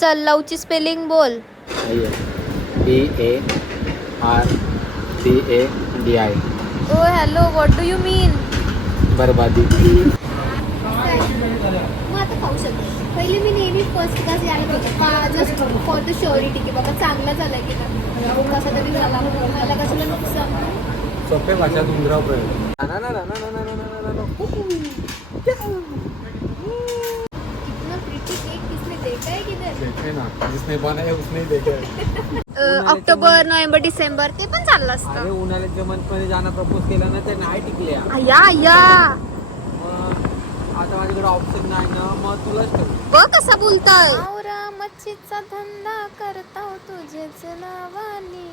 चल लवची स्पेलिंग बोल. B A R C A D I O hello what do you mean बरबादी. मग आता खाऊ शकते. पहिले मी नेहमी फर्स्ट क्लास यायला होतं. का जस्ट फॉर द शुअरिटी की बाबा चांगला झालाय की नाही. कसा तरी झाला. मला नुकसान सोपे भाषात उंदराव प्रयोग. ना ना ना ना ना ना ना ना ना ना. कितना प्रिटी केक किसने देखा है किधर देखे ना जिसने बनाया उसने देखा ऑक्टोबर नोव्हेंबर डिसेंबर ते पण चाललं अरे असतं उन्हाळ्याच्या मंथमध्ये ज्यांना प्रपोज केला ना ते नाही मग आता माझ्याकडे ऑप्शन नाही ना मग तुलाच करू बघ कसा बोलताय. मच्छीचा धंदा करता तुझेच नावानी.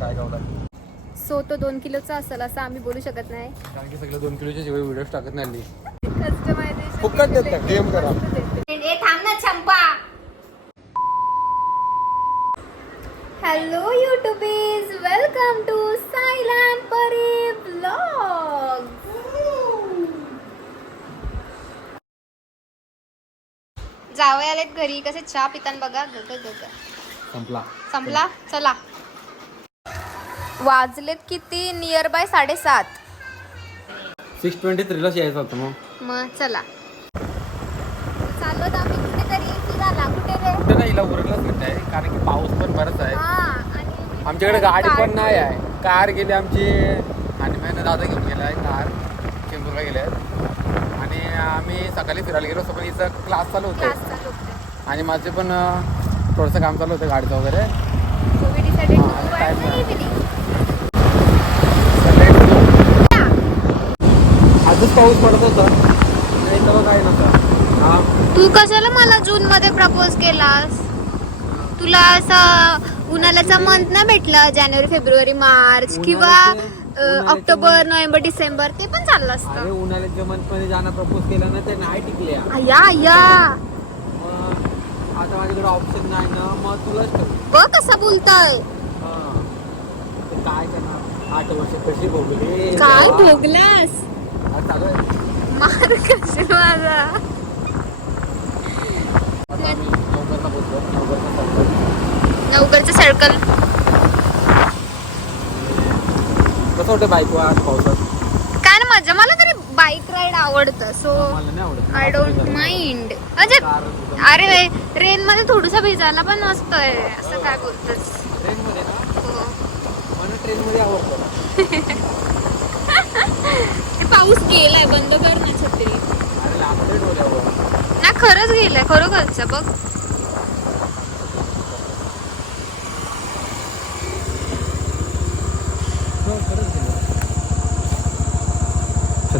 काय गावला सो तो दोन किलोचा असेल असं आम्ही बोलू शकत नाही. कारण की सगळे दोन किलोच्या शिवाय व्हिडिओ टाकत नाही. कस्टमायझेशन फुकट देतात, DM करा. ए थांब ना Champa hello YouTubies welcome to Saylam Pari blog जावं आलेत घरी. कसे चहा पितान बघा. ग ग ग ग. संपला. संपला? चला. वाजलेत किती? नियर बाय साडेसात. सिक्स ट्वेंटी थ्रीलाच यायचं होतं मग. मग चला चाललो आम्ही कुठेतरी फिरायला कुठे रे कुठे नाही आहे कारण की पाऊस पण बराच आहे. आमच्याकडे गाडी पण नाही आहे. कार गेली आमची आणि माझ्या दादा घेऊन गेला आहे कार चेंबूरला गेले आहेत आणि आम्ही सकाळी फिरायला गेलो पण हिचा क्लास चालू होते. आणि माझे पण थोडंसं काम चालू होतं गाडीचं वगैरे. आजच पाऊस पडत होता. नाही तेव्हा काय नव्हतं. तू कशाला मला जून मध्ये प्रपोज केलास? तुला असं उन्हाळ्याचा मंथ ना भेटला? जानेवारी फेब्रुवारी मार्च किंवा अ, ऑक्टोबर नोव्हेंबर डिसेंबर ते पण चाललं अरे असतं उन्हाळ्याच्या मंथमध्ये ज्यांना प्रपोज केला ना ते नाही मग आता माझ्याकडे ऑप्शन नाही ना मग तुलाच करू बघ कसा बोलताय. हा. काय करणार? आठ वर्ष कशी भोगली? काय देवा. भोगलास आज चालू आहे. मार कशी माझा. आता. नवकरचं सर्कल. कसं वाटतं बाईक पावसात? काय ना मजा. मला तरी बाईक राईड आवडतं. सो मला नाही आवडत. आय डोंट माइंड म्हणजे अरे रेन मध्ये थोडस भिजायला पण मस्त आहे असं काय बोलतोस? ना? हो. मला आवडतं. पाऊस गेलाय बंद कर ना छत्री. अरे लांबडे डोल्यावर ना खरंच गेलाय खरोखरच बघ.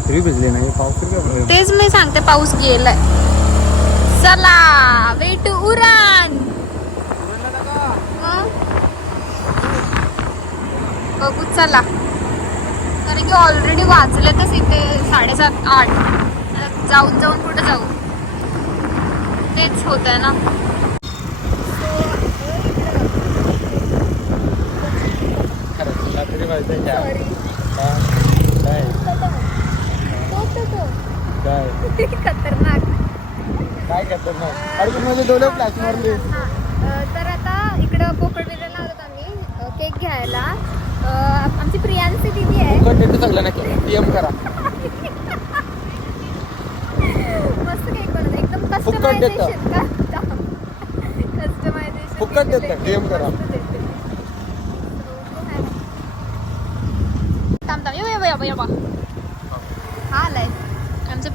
छत्री भिजली नाही पाऊस तरी काय पडला? तेच मी सांगते पाऊस गेलाय. चला वेट उरान? बघू चला. कारण की ऑलरेडी वाजलेतच इथे साडेसात आठ. आता जाऊन जाऊन कुठं जाऊ? तेच होत आहे ना. खरंच, तुला तरी माहिती आहे का? काय? काय? खतरनाक. काय मग? अरे पण माझे डोळे फ्लॅश मारले हा. तर आता इकडं पोपट विलेला आलोत आम्ही. केक घ्यायला. अ, आमची प्रियांशी दिदी आहे. पीएम करा. मस्त केक बनवतो. एकदम फुकट देतं. कस्टमायझेशन कस्टमायझेशन फुकट देतं, DM करा. थांब थांब. यो यो यो यो हा आलाय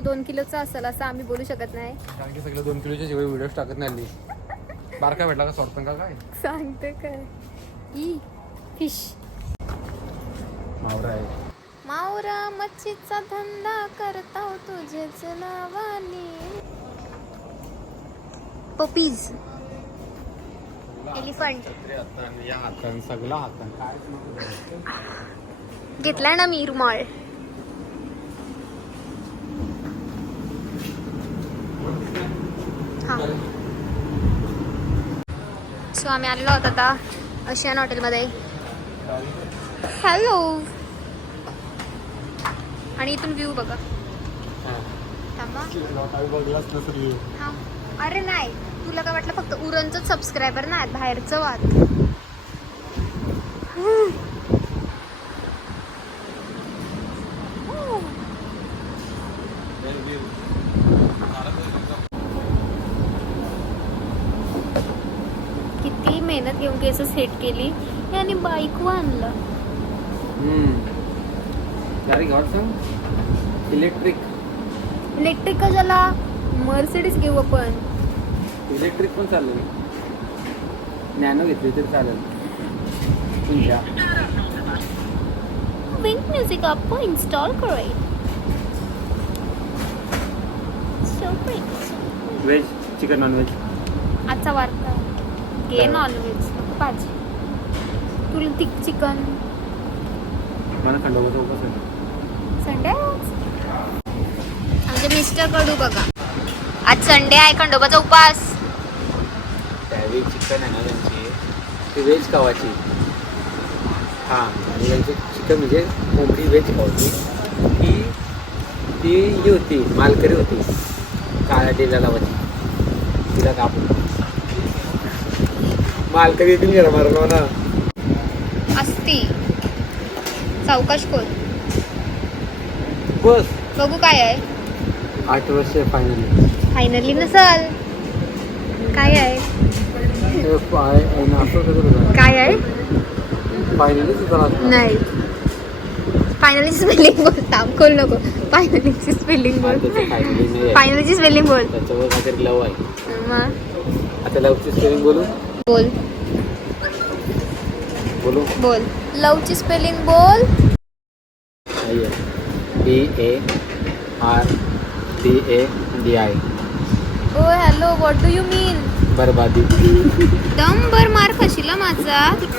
तो दोन किलोचा असेल असं आम्ही बोलू शकत नाही. कारण की सगळे दोन किलोच्या शिवाय व्हिडिओ टाकत नाही बारका भेटला का सोडतं का काय? सांगते काय. ई फिश मावरा आहे. मावरा मच्छीचा धंदा करता तुझेच नावाने. पपीज एलिफंट सगळा घेतलाय ना मी रुमाळ सो आम्ही आलेलो आहोत आता अशियान हॉटेलमध्ये. हॅलो आणि इथून व्ह्यू बघा. हा. अरे नाही तुला काय वाटलं फक्त उरणचंच सबस्क्रायबर नाही बाहेरचं वाद किती मेहनत घेऊन केस सेट केली आणि बाईक आणलं. इलेक्ट्रिक. इलेक्ट्रिक कशाला? मर्सिडीज घेऊ आपण. इलेक्ट्रिक पण चालेल. नॅनो घेतली तरी चालेल. तुमच्या. विंक म्युझिक आपको इंस्टॉल करेल व्हेज चिकन नॉन व्हेज आजचा वार्ता घे नॉनव्हेज भाजी तुला तिक चिकन मला खंडोबाचा उपास आहे? संडे आमचे मिस्टर कडू बघा. आज संडे आहे खंडोबाचा उपास त्यावेळी चिकन आहे ना त्यांची. ती व्हेज खावाची हां आणि त्यांची चिकन म्हणजे कोंबडी व्हेज खावाची ती ती ही होती मालकरी होती. काळ्या तेला लावायची. तिला कापून. मालकरी येतील असती. सावकाश कोण? बस. बघू काय आहे. आठ वर्ष फायनली फायनली नसल. काय आहे? असं कसं काय आहे? फायनली सुद्धा नाही. फायनली स्पेलिंग बोल. खोल नको. फायनलीची स्पेलिंग बोल. फायनली नाही फायनलीची स्पेलिंग बोल. त्याच्यावर काहीतरी लव आहे. मग? आता लवची स्पेलिंग बोलू? बोल. बोलू? बोल. लवची स्पेलिंग बोल. D A R D A D I O hello what do you mean बरबादी. दम बर मार खाशीला माझा. किती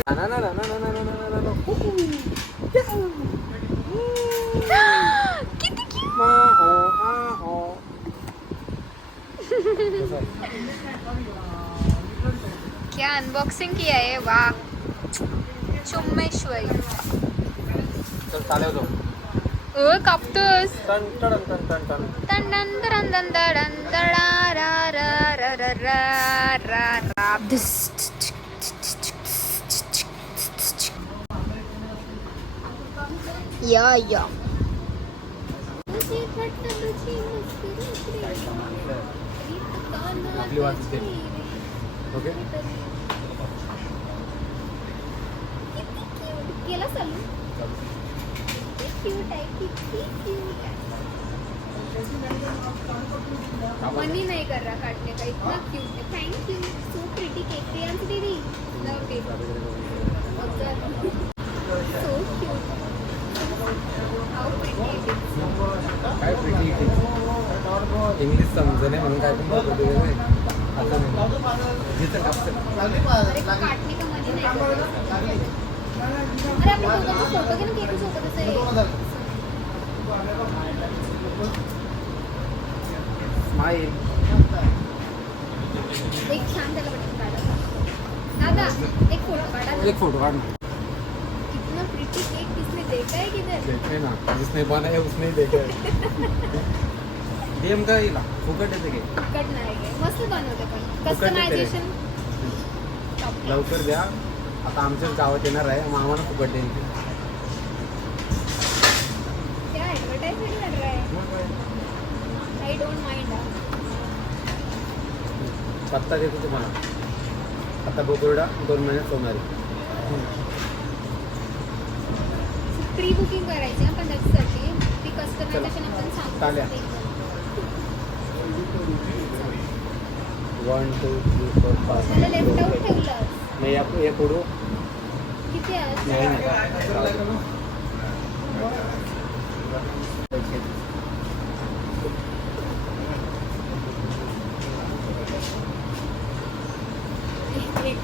cute. क्या अनबॉक्सिंग किया है? वाह। चुम्मेश्वरी। चल चालेल तो. ओ कापतोस. टन टन टन टन टन. दन दरन दडा रा रा रा रा रा रा रा. या या. आपली. ओके. गेला चालू. क्यूट आहे किती क्यूट आहे मनी नहीं कर रहा काटने का? इतना क्यूट है thank you so pretty cake Priyansh दीदी. Love it so cute how pretty it is काय प्रिटी इंग्लिश समजणे म्हणून काय पण का नाही? आता नाही. जिथं कापतं अरे काटने का मनी नहीं अरे आपण दोघांचा फोटो घे ना केक सोबत असं आहे. स्माईल एक छान त्याला पटकन काढा दादा एक फोटो काढा ना. एक फोटो काढ ना कितना प्रिटी केक किसने देखा है किधर देखे ना जिसने बनाया उसने ही देखा है गेम का येईल फुकट येते की कट नाही. मस्त बनवते पण फुकट. कस्टमायझेशन लवकर द्या आता आमच्याच गावात येणार आहे. मग आम्हाला खूप बड्डे है सत्ता देतो तुम्हाला. आता बोकुर्डा दोन महिन्यात होणार आहे प्री बुकिंग करायची आपण त्याच्यासाठी ती कस्टमायझेशन आपण. सांगतो वन टू थ्री फोर मला लेफ्ट आउट ठेवलं नाही या हे पुढू किती आहे नाही नाही एक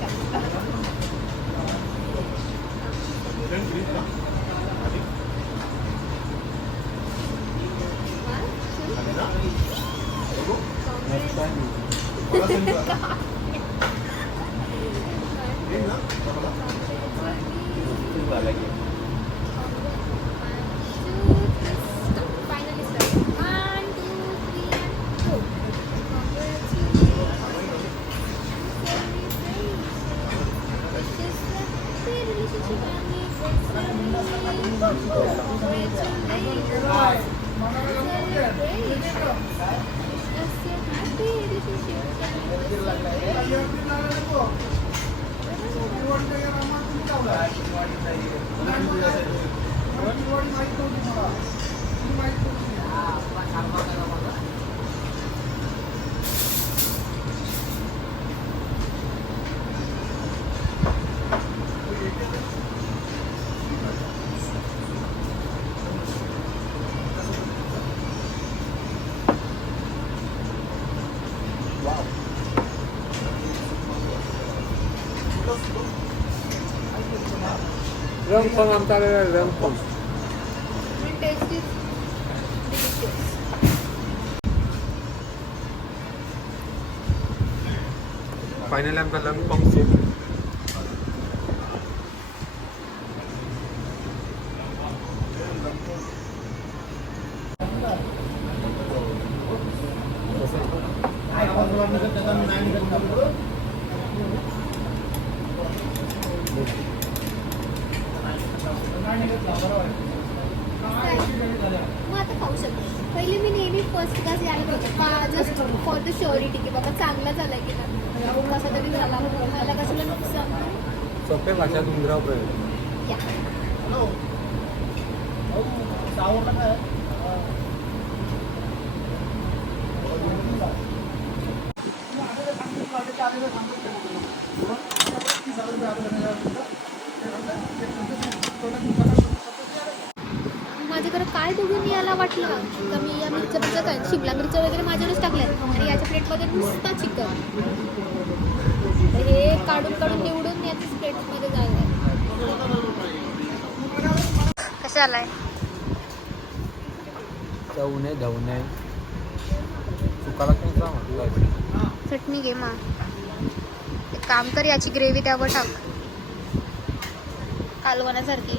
रंग पण आमचा आलेला आहे, रंग पण Taste is delicious. फायनली आमचा लंग पंप सूप मग आता खाऊ शकतो. पहिले मी नेहमी फर्स्ट क्लास यायला होतं का जस्ट फॉर द शुअरिटी की बाबा चांगला झालाय की नाही? कसा तरी झाला. मला कशाला नुकसान सोपे भाषात उंदराव प्रयोग. या माझ्याकडे काय बघून यायला वाटलं? तर मी या मिरच्या बघत काय शिमला मिरच्या वगैरे माझ्यावरच टाकल्या आणि याच्या प्लेटमध्ये नुसता चिकन हे काढून काढून निवडून याच्याच प्लेटमध्ये जायला कशा आलाय? जाऊ नये धावू नये चुकाला कोणता म्हटलं? चटणी घे मा. एक काम कर याची ग्रेव्ही त्यावर टाक. कालवण्यासारखी.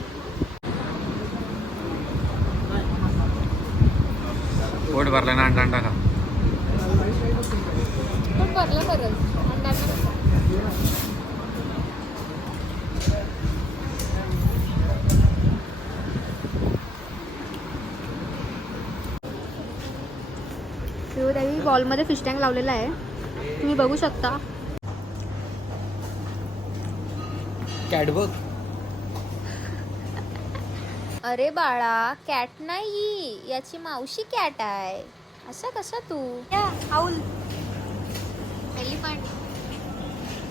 पोट भरला ना अंडा अंडा खा त्यावेळी बॉलमध्ये फिश टँक लावलेला आहे. तुम्ही बघू शकता. कॅट बघ अरे बाळा कॅट नाही. याची मावशी कॅट आहे. असं कसं तू? Owl elephant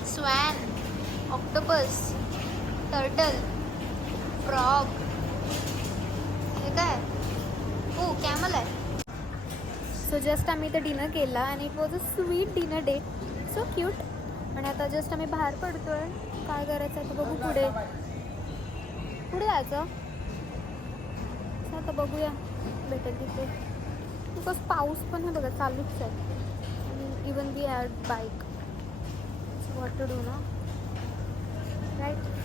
swan octopus turtle frog हे काय? हो कॅमल आहे. सो जस्ट आम्ही इथं डिनर केला आणि it was a sweet dinner day so cute आणि आता जस्ट आम्ही बाहेर पडतोय. काय करायचं आता बघू पुढे. पुढे जायचं आता बघूया. भेटेल तिथे. बिकॉज पाऊस पण हे बघा चालूच आहे. आणि even we had bike what to do ना राईट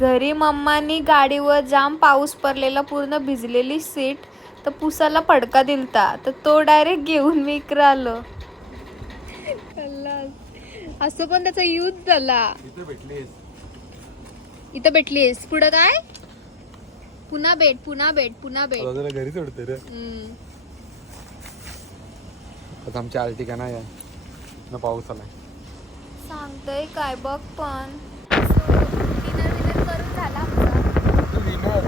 घरी मम्मानी गाडीवर जाम पाऊस पडलेला पूर्ण भिजलेली सीट तर पुसाला फडका दिलता. तर तो डायरेक्ट घेऊन मी इकडं आलो. असं पण त्याचा यूज झाला. भेटलीस. इथं भेटलीस. पुढं काय? पुन्हा भेट पुन्हा भेट पुन्हा भेट. घरी सोडते रे. हम्म. आता आमची आरती का नाही ना पाऊस आलाय. सांगतोय काय बघ पण डिनर विनर करून झाला आमचा डिनर डिनर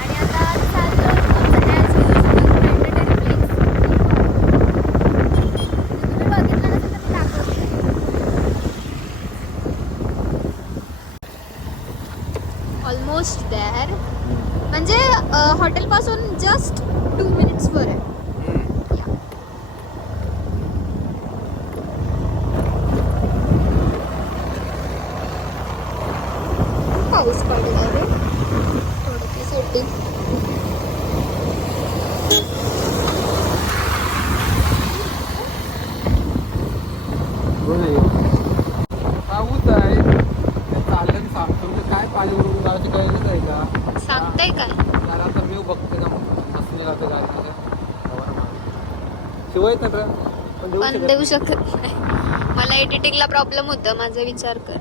आणि आता चाललो आमचं as usual mandatory place. तुम्ही बघितलं नसेल तर मी दाखवते ऑलमोस्ट दॅर म्हणजे हॉटेलपासून जस्ट टू मिनिट्सवर आहे Yeah. पाऊस पडला थोडक्यासाठी. पाऊस आहे. चाललं सांगतो काय पाणी उडून जायचं काय नाही जायचा सांगताय काय? जरा तर मी बघते का हसणे जातो शिवाय तर पण देऊ शकत नाही. मला एडिटिंगला प्रॉब्लेम होतं. माझा विचार कर.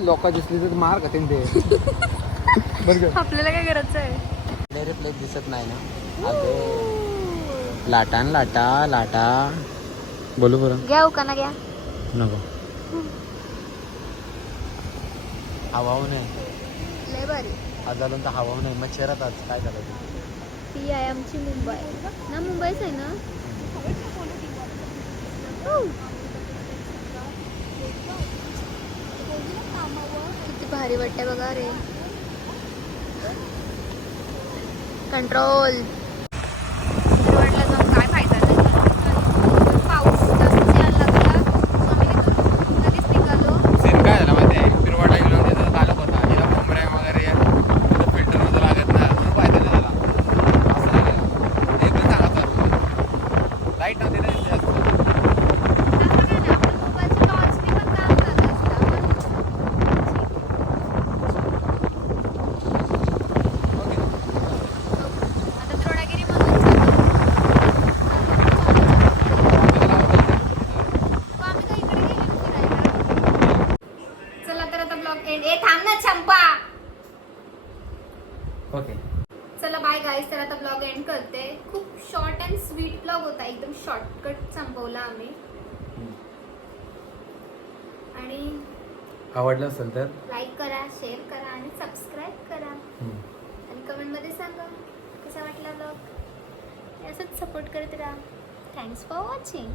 लोक दिसली तर मार का ते. बरं आपल्याला काय करायचं आहे? मेरे प्लेट दिसत नाही ना? अगे. लाटा न लाटा लाटा. बोलू बरं. घ्या का ना घ्या. नको. हवाहून आहे. लय भारी. आज आलं तर हवाहून आहे. मच्छरात आज काय झालं ते ती आहे आमची मुंबई. ना मुंबईच आहे ना हो. किती भारी वाटते बघा रे. कंट्रोल जाऊन काय फायदा नाही पाऊस जास्त यायला लागला आम्ही इथून लगेच निघालो सीन काय झालं माहिती आहे पिरवाडा गेलो तिथं चालत होता तिथं कोंबड्या वगैरे तिथं फिल्टरमध्ये लागत ना म्हणून फायदा नाही झाला असं नाही केलं. ते पण सांगत लाइट नव्हती ना तिथे जास्त. असं काय नाही, आपण मोबाईलच्या टॉर्चने पण काम झालं असतं. आता द्रोणागिरी मधून चला तर आता ब्लॉग एंड ए थांब ना चंपा ओके चला बाय गाईस तर आता ब्लॉग एंड करते खूप शॉर्ट अँड स्वीट ब्लॉग होता एकदम शॉर्टकट संपवला आम्ही आणि आवडलं असेल तर? लाईक करा शेअर करा आणि सबस्क्राईब करा. आणि कमेंटमध्ये सांगा कसा वाटला ब्लॉग असंच सपोर्ट करत राहा. Thanks for watching